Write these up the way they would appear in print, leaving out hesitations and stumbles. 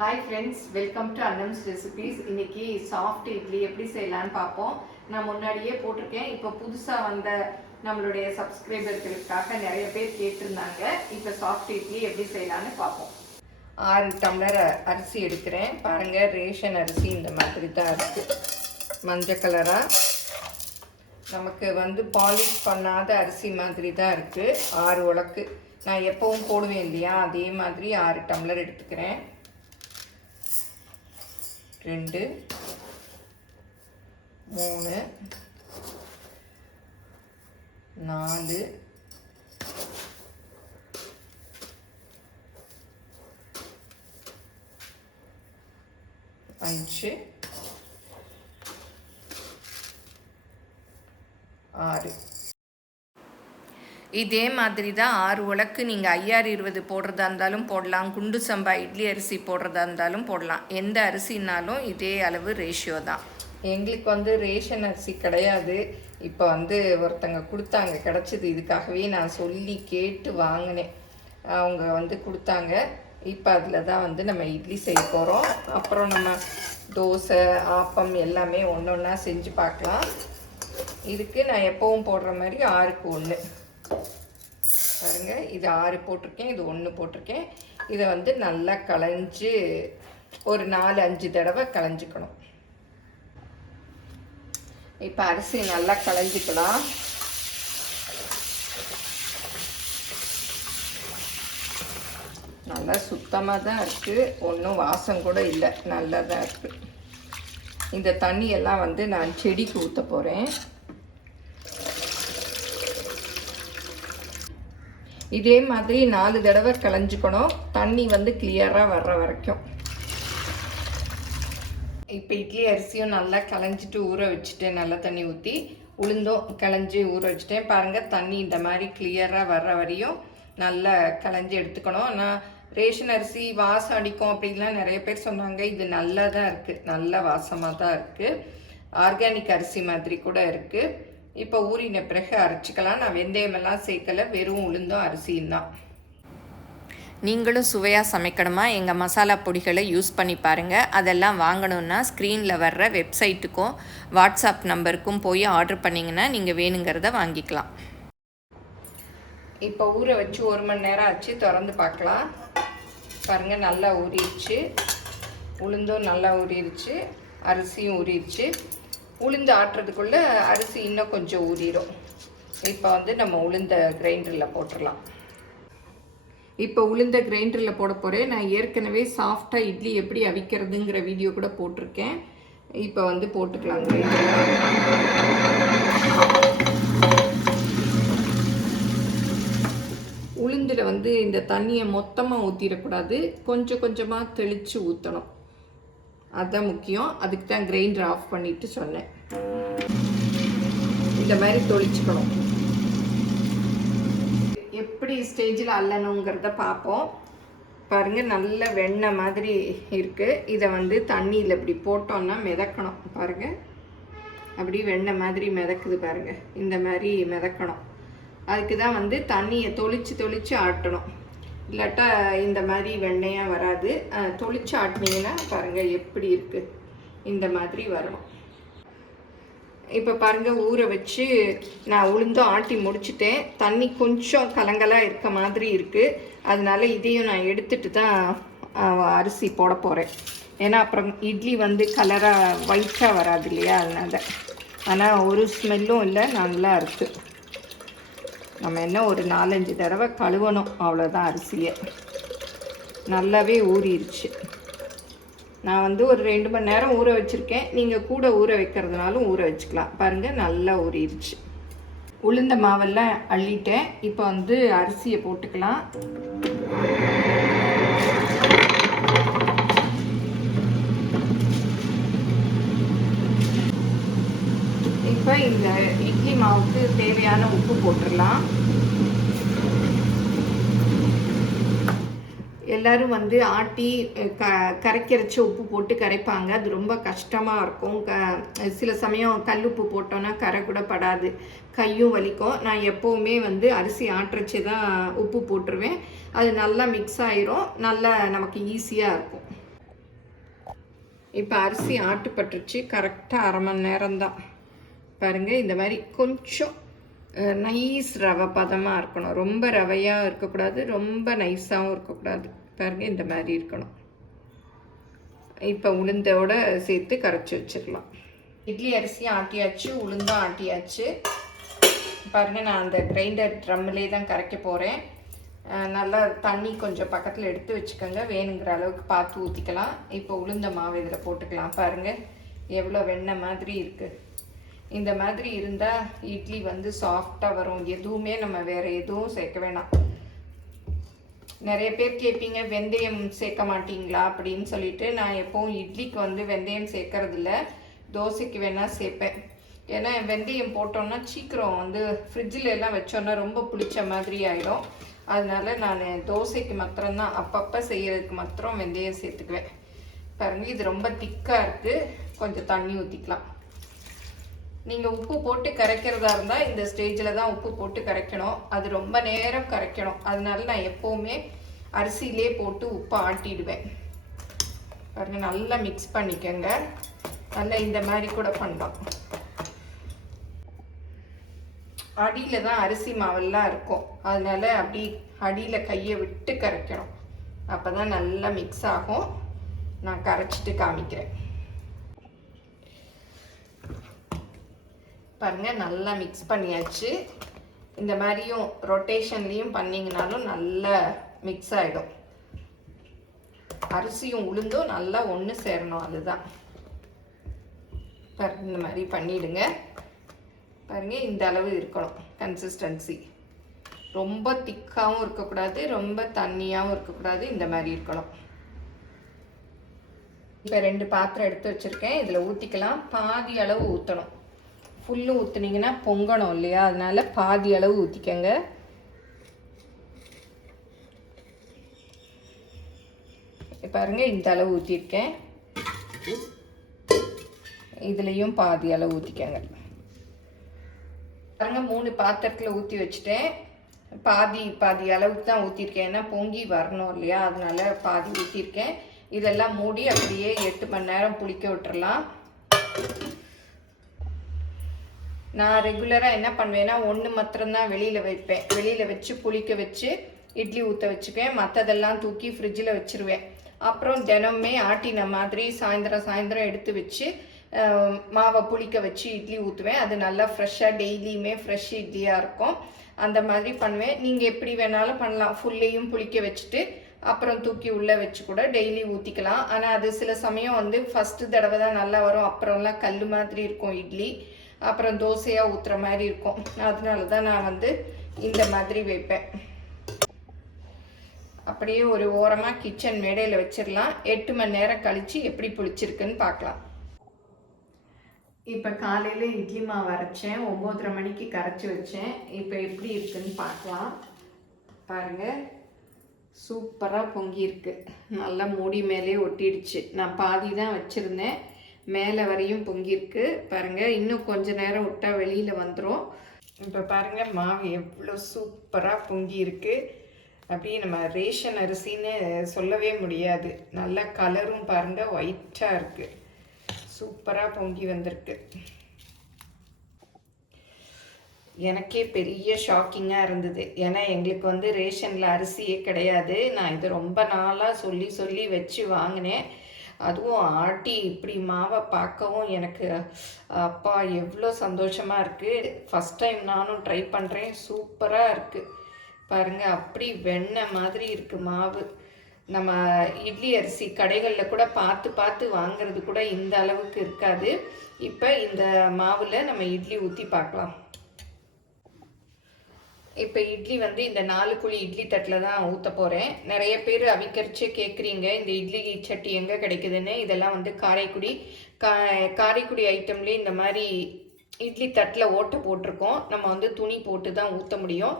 Hi friends, welcome to Annam's recipes. இன்னைக்கு soft idli எப்படி செய்யலான்னு பார்ப்போம். நான் முன்னாடியே போட்டிருக்கேன். இப்போ புதுசாக வந்த நம்மளுடைய சப்ஸ்கிரைபர்களுக்காக நிறைய பேர் கேட்டிருந்தாங்க. இப்போ சாஃப்ட் இட்லி எப்படி செய்யலான்னு பார்ப்போம். 6 டம்ளர் அரிசி எடுக்கிறேன். பாருங்கள், ரேஷன் அரிசி இந்த மாதிரி தான் இருக்குது. மஞ்சள் கலராக நமக்கு பாலிஷ் பண்ணாத அரிசி மாதிரி தான் இருக்குது. 6 உலக்கு நான் எப்பவும் போடுவேன் இல்லையா, அதே மாதிரி 6 டம்ளர் எடுத்துக்கிறேன். 2 3 4 5 6. இதே மாதிரி தான் 6 உலக்கு நீங்கள் IR20 போடுறதா இருந்தாலும் போடலாம், குண்டு சம்பா இட்லி அரிசி போடுறதா இருந்தாலும் போடலாம். எந்த அரிசினாலும் இதே அளவு ரேஷியோ தான். எங்களுக்கு ரேஷன் அரிசி கிடையாது. இப்போ ஒருத்தங்க கொடுத்தாங்க, கிடச்சிது. இதுக்காகவே நான் சொல்லி கேட்டு வாங்கினேன். அவங்க கொடுத்தாங்க. இப்போ அதில் தான் நம்ம இட்லி செய்ய போகிறோம். அப்புறம் நம்ம தோசை, ஆப்பம் எல்லாமே ஒன்று ஒன்றா செஞ்சு பார்க்கலாம். இதுக்கு நான் எப்பவும் போடுற மாதிரி 6க்கு 1 பாருங்க. இது 6 போட்டிருக்கேன், இது 1 போட்டிருக்கேன். இதை நல்லா களைஞ்சு ஒரு 4-5 தடவை களைஞ்சிக்கணும். இப்போ அரிசி நல்லா களைஞ்சிக்கலாம். நல்லா சுத்தமாக தான் இருக்குது, ஒன்றும் வாசம் கூட இல்லை, நல்லா தான் இருக்குது. இந்த தண்ணியெல்லாம் நான் செடிக்கு ஊற்ற போகிறேன். இதே மாதிரி 4 தடவை களைஞ்சிக்கணும், தண்ணி கிளியராக வர்ற வரைக்கும். இப்போ இட்லி அரிசியும் நல்லா களைஞ்சிட்டு ஊற வச்சுட்டேன். நல்லா தண்ணி ஊற்றி உளுந்தும் களைஞ்சி ஊற வச்சுட்டேன். பாருங்கள், தண்ணி இந்த மாதிரி கிளியராக வர்ற வரையும் நல்லா களைஞ்சி எடுத்துக்கணும். நான் ரேஷன் அரிசி வாசம் அடிக்கும் அப்படின்லாம் நிறைய பேர் சொன்னாங்க. இது நல்லா தான் இருக்குது, நல்ல வாசமாக தான் இருக்குது. ஆர்கானிக் அரிசி மாதிரி கூட இருக்குது. இப்போ ஊறின பிறகு அரைச்சிக்கலாம். நான் வெந்தயமெல்லாம் சேர்க்கலை, வெறும் உளுந்தும் அரிசியும் தான். நீங்களும் சுவையாக சமைக்கணுமா, எங்கள் மசாலா பொடிகளை யூஸ் பண்ணி பாருங்கள். அதெல்லாம் வாங்கணுன்னா ஸ்க்ரீனில் வர்ற வெப்சைட்டுக்கும் வாட்ஸ்அப் நம்பருக்கும் போய் ஆர்டர் பண்ணிங்கன்னா நீங்கள் வேணுங்கிறத வாங்கிக்கலாம். இப்போ ஊற வச்சு 1 மணி நேரம் ஆச்சு. திறந்து பார்க்கலாம். பாருங்கள், நல்லா ஊறிடுச்சு. உளுந்தும் நல்லா ஊறிடுச்சு, அரிசியும் ஊறிடுச்சு. உளுந்து ஆட்டுறதுக்குள்ளே அரிசி இன்னும் கொஞ்சம் ஊறிடும். இப்போ நம்ம உளுந்த கிரைண்டரில் போட்டுடலாம். இப்போ உளுந்த கிரைண்டரில் போட போகிறேன். நான் ஏற்கனவே சாஃப்டாக இட்லி எப்படி அவிக்கிறதுங்கிற வீடியோ கூட போட்டிருக்கேன். இப்போ போட்டுக்கலாம் கிரைண்டரில். உளுந்தில் இந்த தண்ணியை மொத்தமாக ஊற்றிடக்கூடாது, கொஞ்சம் கொஞ்சமாக தெளித்து ஊற்றணும். அதுதான் முக்கியம். அதுக்கு தான் கிரைண்டர் ஆஃப் பண்ணிட்டு சொன்னேன். இந்த மாதிரி தொளிச்சுக்கணும். எப்படி ஸ்டேஜில் அல்லணுங்கிறத பார்ப்போம். பாருங்கள், நல்ல வெண்ணெய் மாதிரி இருக்குது. இதை தண்ணியில் இப்படி போட்டோன்னா மிதக்கணும். பாருங்கள், அப்படி வெண்ணெய் மாதிரி மிதக்குது பாருங்கள். இந்த மாதிரி மிதக்கணும். அதுக்கு தான் தண்ணியை தொளிச்சு ஆட்டணும். இல்லாட்டா இந்த மாதிரி வெண்ணெயாக வராது. தொளிச்சு ஆட்டினீங்கன்னா பாருங்கள் எப்படி இருக்குது, இந்த மாதிரி வரணும். இப்போ பாருங்கள், ஊற வச்சு நான் உளுந்தும் ஆட்டி முடிச்சுட்டேன். தண்ணி கொஞ்சம் கலங்கலாக இருக்க மாதிரி இருக்குது. அதனால இதையும் நான் எடுத்துட்டு தான் அரிசி போட போகிறேன். ஏன்னா அப்புறம் இட்லி கலராக ஒயிட்டாக வராது இல்லையா, அதனால. ஆனால் ஒரு ஸ்மெல்லும் இல்லை, நல்லா இருக்குது. நம்ம என்ன ஒரு 4-5 தடவை கழுவணும், அவ்வளோதான். அரிசியை நல்லாவே ஊறிடுச்சு. நான் ஒரு 2 மணி நேரம் ஊற வச்சுருக்கேன். நீங்கள் கூட ஊற வைக்கிறதுனாலும் ஊற வச்சுக்கலாம். பாருங்கள், நல்லா ஊறிடுச்சு. உளுந்த மாவெல்லாம் அள்ளிட்டேன். இப்போ அரிசியை போட்டுக்கலாம். இப்போ இந்த இட்லி மாவுக்கு தேவையான உப்பு போட்டுடலாம். எல்லோரும் ஆட்டி கரைக்கிறச்ச உப்பு போட்டு கரைப்பாங்க. அது ரொம்ப கஷ்டமாக இருக்கும். சில சமயம் கல் உப்பு போட்டோன்னா கரை கூட படாது, கையும் வலிக்கும். நான் எப்போவுமே அரிசி ஆட்டுறச்சே தான் உப்பு போட்டுருவேன். அது நல்லா மிக்ஸ் ஆயிரும், நல்லா நமக்கு ஈஸியாக இருக்கும். இப்போ அரிசி ஆட்டுப்பட்டுருச்சு. கரெக்டாக அரை மணி நேரம்தான். பாருங்கள், இந்த மாதிரி கொஞ்சம் நைஸ் ரவை பதமாக இருக்கணும். ரொம்ப ரவையாக இருக்கக்கூடாது, ரொம்ப நைஸாகவும் இருக்கக்கூடாது. பாருங்கள், இந்த மாதிரி இருக்கணும். இப்போ உளுந்தோடு சேர்த்து கரைச்சி வச்சிடலாம். இட்லி அரிசியும் ஆட்டியாச்சு, உளுந்தும் ஆட்டியாச்சு. பாருங்கள், நான் அந்த கிரைண்டர் ட்ரம்மிலே தான் கரைக்க போகிறேன். நல்லா தண்ணி கொஞ்சம் பக்கத்தில் எடுத்து வச்சுக்கோங்க. வேணுங்கிற அளவுக்கு பார்த்து ஊற்றிக்கலாம். இப்போ உளுந்த மாவு இதில் போட்டுக்கலாம். பாருங்கள், எவ்வளோ வெண்ணெய் மாதிரி இருக்குது. இந்த மாதிரி இருந்தால் இட்லி வந்து சாஃப்டாக வரும். எதுவுமே நம்ம வேறு எதுவும் சேர்க்க வேணாம். நிறைய பேர் கேட்பீங்க, வெந்தயம் சேர்க்க மாட்டிங்களா அப்படின்னு சொல்லிட்டு. நான் எப்போவும் இட்லிக்கு வந்து வெந்தயம் சேர்க்கறதில்ல. தோசைக்கு வேணால் சேர்ப்பேன். ஏன்னா வெந்தயம் போட்டோன்னா சீக்கிரம் வந்து ஃப்ரிட்ஜில் எல்லாம் வச்சோன்னா ரொம்ப புளிச்ச மாதிரி ஆகிடும். அதனால நான் தோசைக்கு மாத்திரம்தான், அப்பப்போ செய்கிறதுக்கு மாத்திரம் வெந்தயம் சேர்த்துக்குவேன். பாருங்கள், இது ரொம்ப திக்காக இருக்குது. கொஞ்சம் தண்ணி ஊற்றிக்கலாம். நீங்கள் உப்பு போட்டு கரைக்கிறதா இருந்தால் இந்த ஸ்டேஜில் தான் உப்பு போட்டு கரைக்கணும். அது ரொம்ப நேரம் கரைக்கணும். அதனால நான் எப்போவுமே அரிசியிலே போட்டு உப்பு ஆட்டிடுவேன். பாருங்கள், நல்லா மிக்ஸ் பண்ணிக்கோங்க. நல்லா இந்த மாதிரி கூட பண்ணலாம். அடியில் தான் அரிசி மாவெல்லாம் இருக்கும். அதனால அப்படி அடியில் கையை விட்டு கரைக்கணும். அப்போ தான் நல்லா மிக்ஸ் ஆகும். நான் கரைச்சிட்டு காமிக்கிறேன். பாருங்கள், நல்லா மிக்ஸ் பண்ணியாச்சு. இந்த மாதிரியும் ரொட்டேஷன்லேயும் பண்ணிங்கனாலும் நல்லா மிக்ஸ் ஆகிடும். அரிசியும் உளுந்தும் நல்லா ஒன்று சேரணும். அதுதான். பாருங்க, இந்த மாதிரி பண்ணிவிடுங்க. பாருங்கள், இந்த அளவு இருக்கணும் கன்சிஸ்டன்சி. ரொம்ப திக்காகவும் இருக்கக்கூடாது, ரொம்ப தண்ணியாகவும் இருக்கக்கூடாது. இந்த மாதிரி இருக்கணும். இப்போ 2 பாத்திரம் எடுத்து வச்சுருக்கேன். இதில் ஊற்றிக்கலாம். பாதி அளவு ஊற்றணும். ஃபுல்லு ஊற்றுனீங்கன்னா பொங்கணும் இல்லையா? அதனால பாதி அளவு ஊற்றிக்கங்க. பாருங்கள், இந்த அளவு ஊற்றிருக்கேன். இதுலேயும் பாதி அளவு ஊற்றிக்கங்க. பாருங்கள், 3 பாத்திரத்தில் ஊற்றி வச்சுட்டேன். பாதி அளவுக்கு தான் ஊற்றிருக்கேன். ஏன்னா பொங்கி வரணும் இல்லையா? அதனால பாதி ஊற்றிருக்கேன். இதெல்லாம் மூடி அப்படியே 8 மணி நேரம் புளிக்க விட்டுறலாம். நான் ரெகுலராக என்ன பண்ணுவேன்னா, 1 மாத்திரம்தான் வெளியில் வைப்பேன். வெளியில் வச்சு புளிக்க வச்சு இட்லி ஊற்ற வச்சுக்குவேன். மற்றதெல்லாம் தூக்கி ஃப்ரிட்ஜில் வச்சுருவேன். அப்புறம் தினமே ஆட்டின மாதிரி சாயந்தரம் எடுத்து வச்சு மாவை புளிக்க வச்சு இட்லி ஊற்றுவேன். அது நல்லா ஃப்ரெஷ்ஷாக டெய்லியுமே ஃப்ரெஷ் இட்லியாக இருக்கும். அந்த மாதிரி பண்ணுவேன். நீங்கள் எப்படி வேணாலும் பண்ணலாம். ஃபுல்லையும் புளிக்க வச்சுட்டு அப்புறம் தூக்கி உள்ளே வச்சு கூட டெய்லி ஊற்றிக்கலாம். ஆனால் அது சில சமயம் வந்து ஃபஸ்ட்டு தடவை தான் நல்லா வரும். அப்புறம்லாம் கல் மாதிரி இருக்கும் இட்லி. அப்புறம் தோசையாக ஊற்றுற மாதிரி இருக்கும். அதனால தான் நான் வந்து இந்த மாதிரி வைப்பேன். அப்படியே ஒரு ஓரமாக கிச்சன் மேடையில் வச்சிடலாம். 8 மணி நேரம் கழித்து எப்படி புளிச்சிருக்குன்னு பார்க்கலாம். இப்போ காலையில் இட்லி மாவு அரைச்சேன். 9:30 மணிக்கு கரைச்சி வச்சேன். இப்போ எப்படி இருக்குன்னு பார்க்கலாம். பாருங்கள், சூப்பராக பொங்கியிருக்கு. நல்லா மூடி மேலே ஒட்டிடுச்சு. நான் பாதி தான் வச்சுருந்தேன். மேலே வரையும் பொங்கியிருக்கு. பாருங்கள், இன்னும் கொஞ்சம் நேரம் விட்டால் வெளியில் வந்துடும். இப்போ பாருங்கள், மாவு எவ்வளோ சூப்பராக பொங்கியிருக்கு. அப்படியே நம்ம ரேஷன் அரிசின்னு சொல்லவே முடியாது. நல்ல கலரும் பாருங்கள் ஒயிட்டாக இருக்குது. சூப்பராக பொங்கி வந்திருக்கு. எனக்கே பெரிய ஷாக்கிங்காக இருந்தது. ஏன்னா எங்களுக்கு வந்து ரேஷனில் அரிசியே கிடையாது. நான் இது ரொம்ப நாளாக சொல்லி வச்சு வாங்கினேன். அதுவும் ஆட்டி இப்படி மாவை பார்க்கவும் எனக்கு அப்பா எவ்வளோ சந்தோஷமாக இருக்குது. ஃபஸ்ட் டைம் நானும் ட்ரை பண்ணுறேன். சூப்பராக இருக்குது. பாருங்கள், அப்படி வெண்ணெய் மாதிரி இருக்குது மாவு. நம்ம இட்லி அரிசி கடைகளில் கூட பார்த்து வாங்கிறது கூட இந்த அளவுக்கு இருக்காது. இப்போ இந்த மாவில் நம்ம இட்லி ஊற்றி பார்க்கலாம். இப்போ இட்லி வந்து இந்த 4 குழி இட்லி தட்டில் தான் ஊற்ற போகிறேன். நிறைய பேர் அவிக்கரிச்சே கேட்குறீங்க இந்த இட்லி சட்டி எங்கே கிடைக்குதுன்னு. இதெல்லாம் வந்து காரைக்குடி ஐட்டம்லேயே இந்த மாதிரி இட்லி தட்டில் ஓட்டை போட்டிருக்கோம். நம்ம வந்து துணி போட்டு தான் ஊற்ற முடியும்.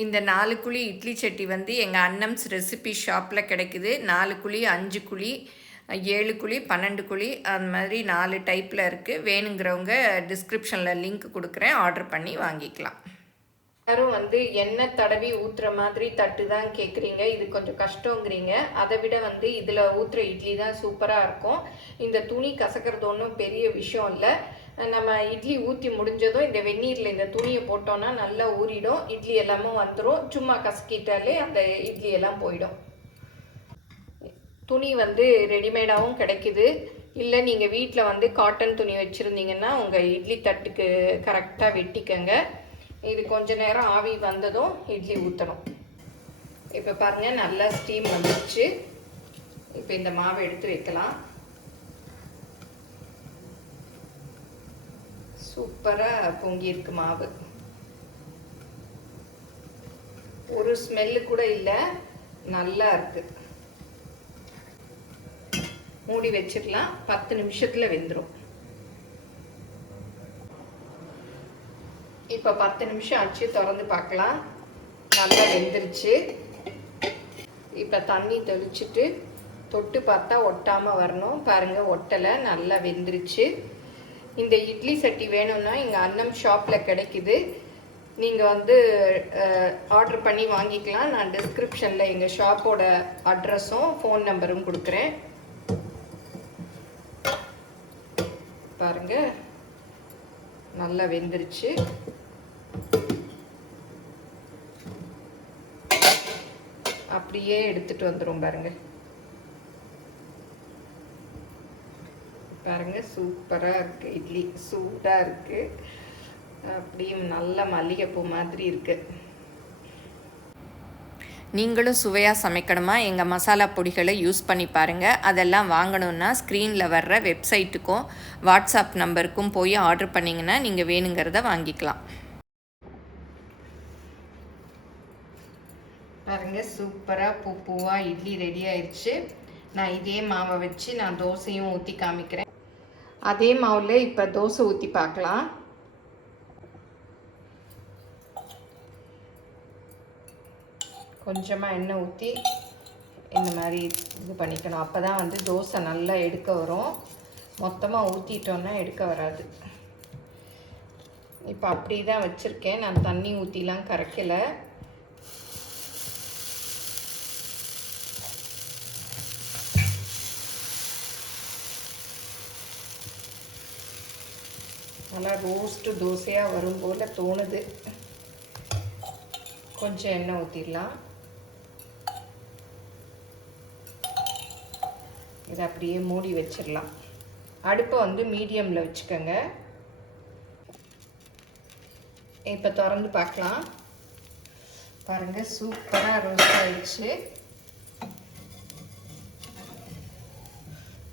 இந்த 4 குழி இட்லி சட்டி வந்து எங்கள் அண்ணம்ஸ் ரெசிபி ஷாப்பில் கிடைக்குது. 4 குழி, 5 குழி, 7 குழி, 12 குழி, அந்த மாதிரி 4 டைப்பில் இருக்குது. வேணுங்கிறவங்க டிஸ்கிரிப்ஷனில் லிங்க் கொடுக்குறேன், ஆர்டர் பண்ணி வாங்கிக்கலாம். எல்லாரும் வந்து எண்ணெய் தடவி ஊற்றுற மாதிரி தட்டு தான் கேட்குறீங்க, இது கொஞ்சம் கஷ்டங்கிறீங்க. அதை விட வந்து இதில் ஊற்றுற இட்லி தான் சூப்பராக இருக்கும். இந்த துணி கசக்கிறது ஒன்றும் பெரிய விஷயம் இல்லை. நம்ம இட்லி ஊற்றி முடிஞ்சதும் இந்த வெந்நீரில் இந்த துணியை போட்டோன்னா நல்லா ஊறிடும், இட்லி எல்லாமே வந்துடும். சும்மா கசக்கிட்டாலே அந்த இட்லி எல்லாம் போயிடும். துணி வந்து ரெடிமேடாகவும் கிடைக்குது. இல்லை நீங்கள் வீட்டில் வந்து காட்டன் துணி வச்சுருந்தீங்கன்னா உங்கள் இட்லி தட்டுக்கு கரெக்டாக வெட்டிக்கங்க. இது கொஞ்ச நேரம் ஆவி வந்ததும் இட்லி ஊற்றணும். இப்போ பாருங்கள், நல்லா ஸ்டீம் வந்துடுச்சு. இப்போ இந்த மாவை எடுத்து வைக்கலாம். சூப்பராக பொங்கியிருக்கு மாவு. ஒரு ஸ்மெல்லு கூட இல்லை, நல்லா இருக்கு. மூடி வச்சிடலாம், 10 நிமிஷத்தில் வெந்துடும். இப்போ 10 நிமிஷம் ஆச்சு, திறந்து பார்க்கலாம். நல்லா வெந்துருச்சு. இப்போ தண்ணி தெளிச்சுட்டு தொட்டு பார்த்தா ஒட்டாமல் வரணும். பாருங்கள், ஒட்டலை, நல்லா வெந்துருச்சு. இந்த இட்லி சட்டி வேணும்னா எங்கள் அண்ணம் ஷாப்பில் கிடைக்குது. நீங்கள் வந்து ஆர்டர் பண்ணி வாங்கிக்கலாம். நான் டிஸ்கிரிப்ஷனில் எங்கள் ஷாப்போட அட்ரஸும் ஃபோன் நம்பரும் கொடுக்குறேன். பாருங்கள், நல்லா வெந்துருச்சு. அப்படியே எடுத்துட்டு வந்துடும். பாருங்க பாருங்க, சூப்பராக இருக்கு. இட்லி சூடாக இருக்கு, அப்படியே நல்ல மல்லிகைப்பூ மாதிரி இருக்கு. நீங்களும் சுவையாக சமைக்கணுமா? எங்கள் மசாலா பொடிகளை யூஸ் பண்ணி பாருங்கள். அதெல்லாம் வாங்கணுன்னா ஸ்க்ரீனில் வர்ற வெப்சைட்டுக்கும் வாட்ஸ்அப் நம்பருக்கும் போய் ஆர்டர் பண்ணிங்கன்னா நீங்கள் வேணுங்கிறத வாங்கிக்கலாம். பாருங்கள், சூப்பராக பூவாக இட்லி ரெடி ஆயிடுச்சு. நான் இதே மாவை வச்சு நான் தோசையும் ஊற்றி காமிக்கிறேன். அதே மாவில் இப்போ தோசை ஊற்றி பார்க்கலாம். கொஞ்சமாக எண்ணெய் ஊற்றி இந்த மாதிரி இது பண்ணிக்கணும். அப்போ தான் வந்து தோசை நல்லா எடுக்க வரும். மொத்தமாக ஊற்றிட்டோன்னா எடுக்க வராது. இப்போ அப்படி தான் வச்சுருக்கேன், நான் தண்ணி ஊற்றிலாம் கரைக்கலை. நல்லா ரோஸ்ட்டு தோசையாக வரும் போல் தோணுது. கொஞ்சம் எண்ணெய் ஊற்றிடலாம். இதை அப்படியே மூடி வச்சிடலாம். அடுப்பை வந்து மீடியமில் வச்சுக்கோங்க. இப்போ திறந்து பார்க்கலாம். பாருங்கள், சூப்பராக ரோஸ்ட் ஆயிடுச்சு.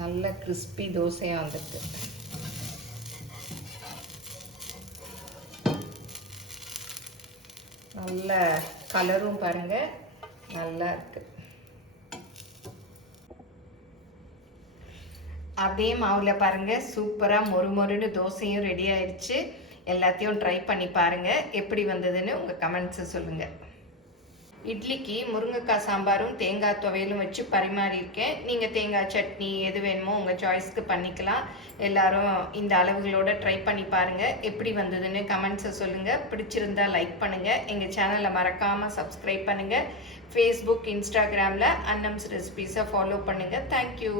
நல்ல கிறிஸ்பி தோசையாக வந்துருக்கு. நல்ல கலரும் பாருங்கள் நல்லா இருக்கு. அதே மாவில் பாருங்கள், சூப்பராக மொறுமொறுன்னு தோசையும் ரெடி ஆயிடுச்சு. எல்லாத்தையும் ட்ரை பண்ணி பாருங்கள், எப்படி வந்ததுன்னு உங்கள் கமெண்ட்ஸை சொல்லுங்கள். இட்லிக்கு முருங்கைக்காய் சாம்பாரும் தேங்காய் துவையலும் வச்சு பரிமாறியிருக்கேன். நீங்கள் தேங்காய் சட்னி எது வேணுமோ உங்கள் சாய்ஸ்க்கு பண்ணிக்கலாம். எல்லாரும் இந்த அளவுகளோடு ட்ரை பண்ணி பாருங்கள், எப்படி வந்ததுன்னு கமெண்ட்ஸை சொல்லுங்கள். பிடிச்சிருந்தா லைக் பண்ணுங்கள். எங்கள் சேனலை மறக்காமல் சப்ஸ்கிரைப் பண்ணுங்கள். ஃபேஸ்புக், இன்ஸ்டாகிராமில் அன்னம்ஸ் ரெசிபீஸை ஃபாலோ பண்ணுங்கள். தேங்க்யூ.